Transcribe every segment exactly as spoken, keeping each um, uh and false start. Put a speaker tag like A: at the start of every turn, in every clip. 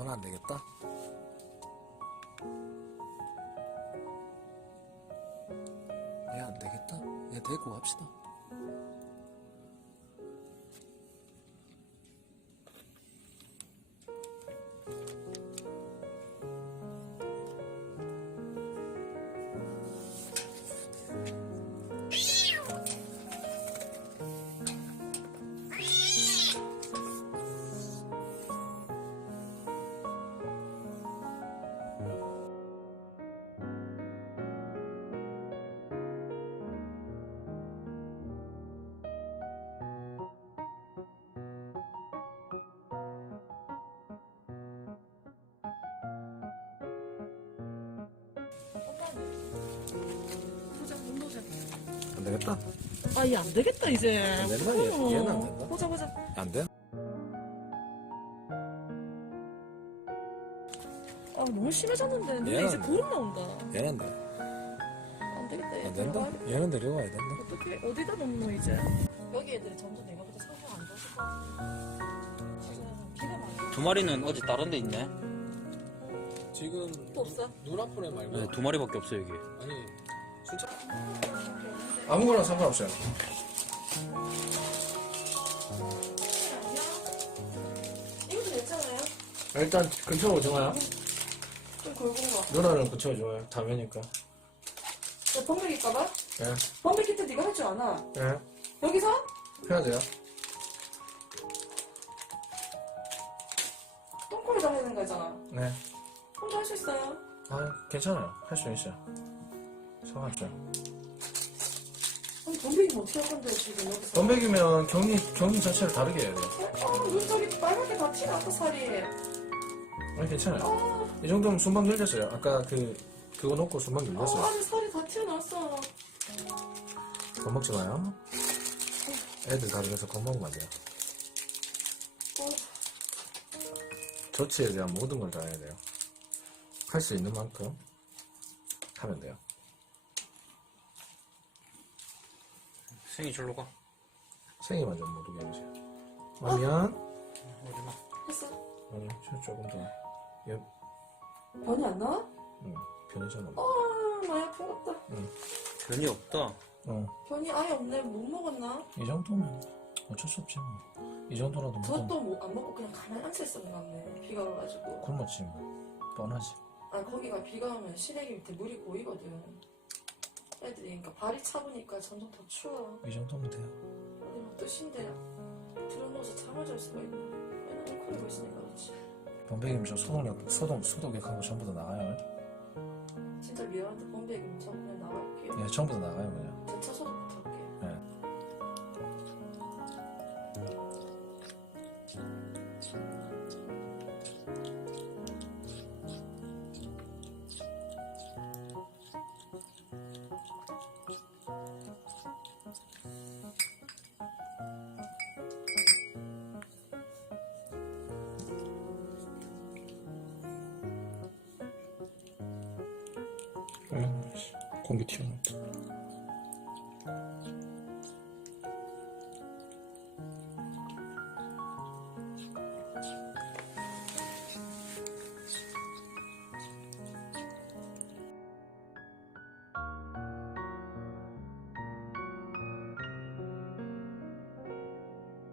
A: 하나 안 되겠다. 얘 안 되겠다. 얘 데리고 갑시다.
B: 보자, 눈 보자.
A: 안 되겠다.
B: 아, 얘 안 되겠다, 이제.
A: 안 된다. 얘,
B: 어.
A: 얘는 안 된다.
B: 보자, 보자.
A: 안 돼?
B: 아, 너무 심해졌는데. 눈에
A: 얘는
B: 이제
A: 안 돼.
B: 고름 나온다.
A: 얘는 안 돼.
B: 안 되겠다. 얘
A: 안 된다.
B: 데려가야 돼.
A: 얘는 데려가야 된다.
B: 어떻게, 어디다 놓노, 이제? 여기 애들이 점점 내가 볼때 상태가 안 좋았을 것 같아. 지금 비가 많이
C: 두 마리는 어디 다른 데 있네?
A: 지금
B: 또 없어?
A: 누라프레 말고
C: 네, 두 마리밖에 없어 여기.
A: 아니 순차 아무거나 상관없어요.
B: 이것도 괜찮아요?
A: 일단 근처 오정아야.
B: 좀 굵은 거.
A: 누나는 근처 오정아요. 다면이니까.
B: 야, 범백일까봐?
A: 예.
B: 범백 키트 네가 할 줄 아나?
A: 예.
B: 여기서?
A: 해야 돼요.
B: 똥꼬리다 해야 되는 거잖아.
A: 네.
B: 혼자 할 수 있어요?
A: 아 괜찮아요. 할 수 있어요. 상관없어요.
B: 아니, 범백이면 어떻게 할 건데, 지금 여기서?
A: 범백이면 격리 격리 자체를 다르게 해야 돼요.
B: 아, 눈썹이 빨갛게 다 티났다, 살이.
A: 아니 괜찮아요.
B: 아,
A: 이 정도면 순방 열렸어요. 아까 그 그거 놓고 순방
B: 아,
A: 열렸어요.
B: 아주 살이 다 튀어나왔어.
A: 겁먹지 마요. 애들 다루면서 겁먹으면 안 돼요.
B: 어,
A: 조치에 대한 모든 걸 다 해야 돼요. 할 수 있는 만큼 하면 돼요.
C: 생이 절로 가.
A: 생이 먼저 모르게 해주세요. 아니면
C: 어디나?
B: 했어.
A: 아니 저 조금 더 예,
B: 변이 안 나와?
A: 응, 편의점
B: 아, 많이 아픈 것 같다.
C: 변이 없다.
A: 어,
B: 변이 아예 없네. 못 먹었나?
A: 이 정도면 어쩔 수 없지 뭐. 이 정도라도 먹으면
B: 저것도 뭐 안 먹고 그냥 가만히 앉아있었는 것 같네. 비가 와가지고.
A: 굶었지 뭐. 뻔하지.
B: 아, 거기가 비가 오면 시래기 밑에 물이 고이거든. 애들이, 그러니까 발이 차보니까 점점 더 추워.
A: 이 정도면 돼요.
B: 어디 막 뜻인데 들어누워서 잠을 잘 수가 있나? 맨날 웅크리고 있으니까 그렇지.
A: 범백이면 저 소독약, 소독, 소독약하고 전부 다 나가요.
B: 진짜 미안한데 범백이면 저 그냥 나갈게요.
A: 예, 전부 다 나가요 그냥.
B: 대차 소독부터 할게.
A: 예. 아이씨, 공기 튀어나왔다.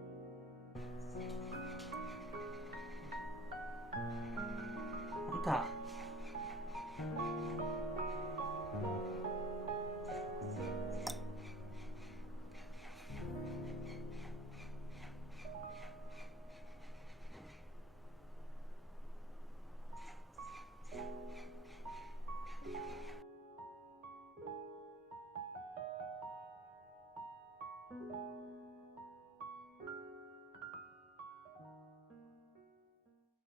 C: 안타.